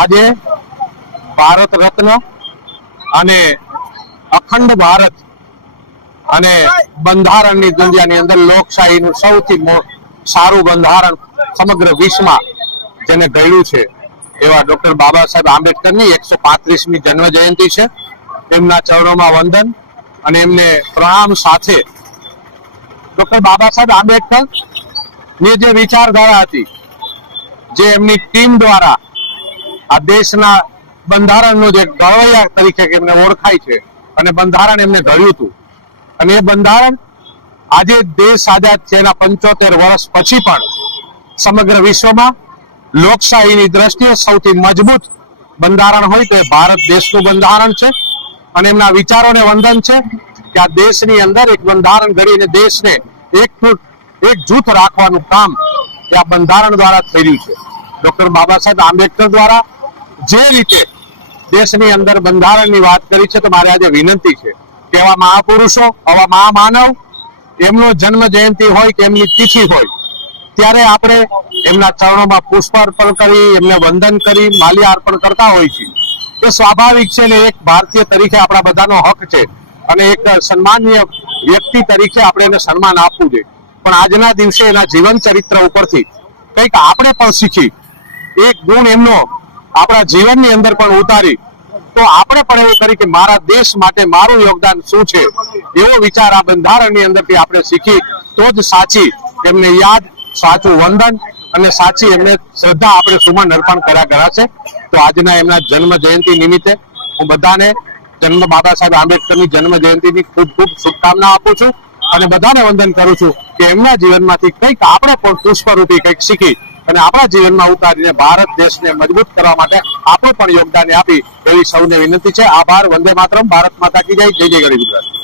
આજે ભારત રત્ન અને અખંડ ભારત અને બંધારણની દુનિયાની અંદર લોકશાહીનું સૌથી સારું બંધારણ સમગ્ર વિશ્વમાં જેને ઘડ્યું છે એવા ડોક્ટર બાબા સાહેબ આંબેડકરની 135મી જન્મ જયંતિ છે. એમના ચરણોમાં વંદન અને એમને પ્રણામ સાથે ડોક્ટર બાબા સાહેબ આંબેડકર ની જે વિચારધારા હતી, જે એમની ટીમ દ્વારા આ દેશના બંધારણનો જે ઘડવૈયા તરીકે એમને ઓળખાય છે અને બંધારણ એમને ઘડ્યું હતું. અને એ બંધારણ આજે દેશ આઝાદ છે એના 75 વર્ષ પછી પણ સમગ્ર વિશ્વમાં લોકશાહીની દ્રષ્ટિએ સૌથી મજબૂત બંધારણ હોય તો એ ભારત દેશનું બંધારણ છે. અને એમના વિચારોને વંદન છે કે આ દેશની અંદર એક બંધારણ ઘડીને દેશને એક જૂથ રાખવાનું કામ એ આ બંધારણ દ્વારા થઈ રહ્યું છે. ડોક્ટર બાબા સાહેબ આંબેડકર દ્વારા જે રીતે દેશની અંદર બંધારણની વાત કરી છે, તો મારે આજે વિનંતી છે કે એવા મહાપુરુષો, આવા મહામાનવ, એમનો જન્મ જયંતિ હોય કે એમની તિથિ હોય ત્યારે આપણે એમના ચરણોમાં પુષ્પ અર્પણ કરી, એમને વંદન કરી, માલ્ય અર્પણ કરતા હોય છે. એ સ્વાભાવિક છે ને એક ભારતીય તરીકે આપણા બધાનો હક છે અને એક સન્માનીય વ્યક્તિ તરીકે આપણે એને સન્માન આપવું જોઈએ. પણ આજના દિવસે એના જીવન ચરિત્ર ઉપરથી કંઈક આપણે પણ શીખી એક ગુણ એમનો આપણા જીવનની અંદર પણ ઉતારી તો આપણે પણ એવું કરી કે મારા દેશ માટે મારું યોગદાન શું છે એવો વિચાર આ બંધારણની અંદરથી આપણે શીખી તો જ સાચી એમને યાદ, સાચું વંદન અને સાચી એમને શ્રદ્ધા આપણે સુમન અર્પણ કર્યા કરાશે. તો આજના એમના જન્મ જયંતિ નિમિત્તે હું બધાને બાબા સાહેબ આંબેડકરની જન્મ જયંતિની ખૂબ ખૂબ શુભકામના આપું છું અને બધાને વંદન કરું છું કે એમના જીવનમાંથી કંઈક આપણે પણ પુષ્પરૂપી કંઈક શીખી અને આપણા જીવનમાં ઉતારીને ભારત દેશને મજબૂત કરવા માટે આપણે પણ યોગદાન આપી એવી સૌને વિનંતી છે. આભાર. વંદે માતરમ. ભારત માતા કી જય. જય જય ગરવી ગુજરાત.